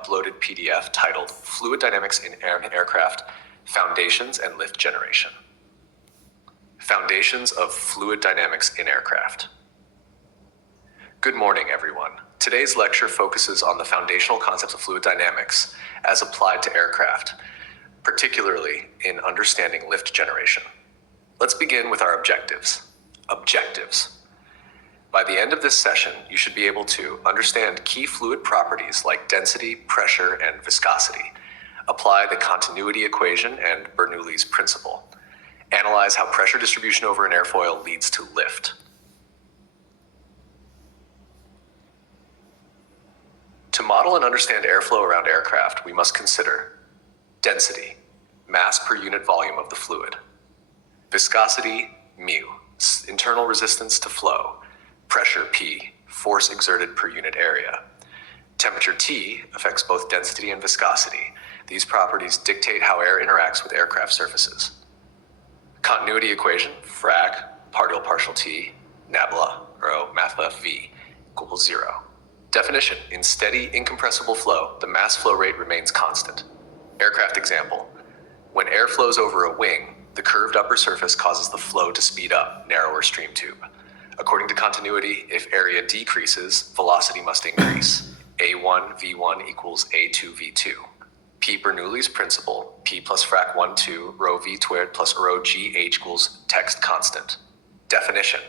uploaded PDF titled Fluid Dynamics in Aircraft, Foundations and Lift Generation. Foundations of Fluid Dynamics in Aircraft. Good morning, everyone. Today's lecture focuses on the foundational concepts of fluid dynamics as applied to aircraft, particularly in understanding lift generation. Let's begin with our objectives. Objectives. By the end of this session, you should be able to understand key fluid properties like density, pressure, and viscosity, apply the continuity equation and Bernoulli's principle, analyze how pressure distribution over an airfoil leads to lift. To model and understand airflow around aircraft, we must consider density, mass per unit volume of the fluid; viscosity, mu, internal resistance to flow; pressure, P, force exerted per unit area; temperature, T, affects both density and viscosity. These properties dictate how air interacts with aircraft surfaces. Continuity equation, frag, partial partial T, nabla, rho, mathlf, V, equals 0. Definition: in steady, incompressible flow, the mass flow rate remains constant. Aircraft example: when air flows over a wing, the curved upper surface causes the flow to speed up, narrower stream tube. According to continuity, if area decreases, velocity must increase. A1 V1 equals A2 V2. P Bernoulli's principle, P plus frac 1 2 rho V squared plus rho G H equals text constant. Definition: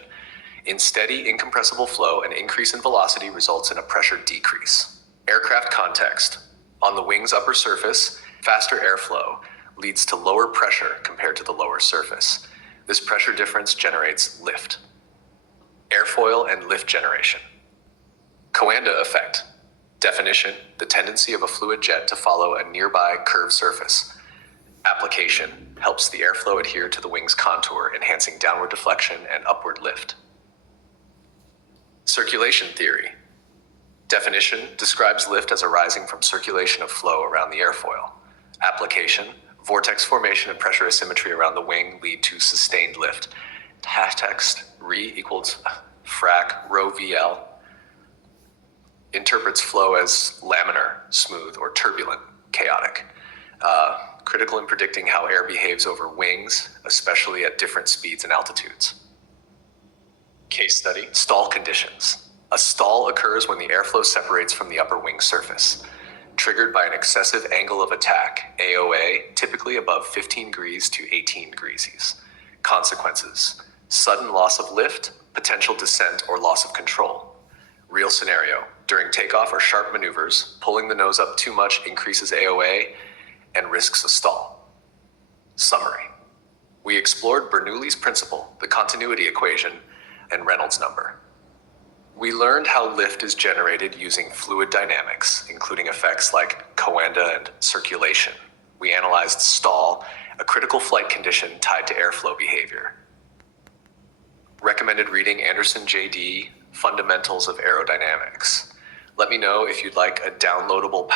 in steady, incompressible flow, an increase in velocity results in a pressure decrease. Aircraft context: on the wing's upper surface, faster airflow leads to lower pressure compared to the lower surface. This pressure difference generates lift. Airfoil and lift generation. Coanda effect. Definition: the tendency of a fluid jet to follow a nearby curved surface. Application: helps the airflow adhere to the wing's contour, enhancing downward deflection and upward lift. Circulation theory. Definition: describes lift as arising from circulation of flow around the airfoil. Application: vortex formation and pressure asymmetry around the wing lead to sustained lift. Text: Re equals frac rho VL interprets flow as laminar, smooth, or turbulent, chaotic. Critical in predicting how air behaves over wings, especially at different speeds and altitudes. Case study: stall conditions. A stall occurs when the airflow separates from the upper wing surface, triggered by an excessive angle of attack, AOA, typically above 15 degrees to 18 degrees. Consequences: sudden loss of lift, potential descent or loss of control. Real scenario: during takeoff or sharp maneuvers, pulling the nose up too much increases AOA and risks a stall. Summary: we explored Bernoulli's principle, the continuity equation, and Reynolds number. We learned how lift is generated using fluid dynamics, including effects like coanda and circulation. We analyzed stall, a critical flight condition tied to airflow behavior. Recommended reading: Anderson, J.D., Fundamentals of Aerodynamics. Let me know if you'd like a downloadable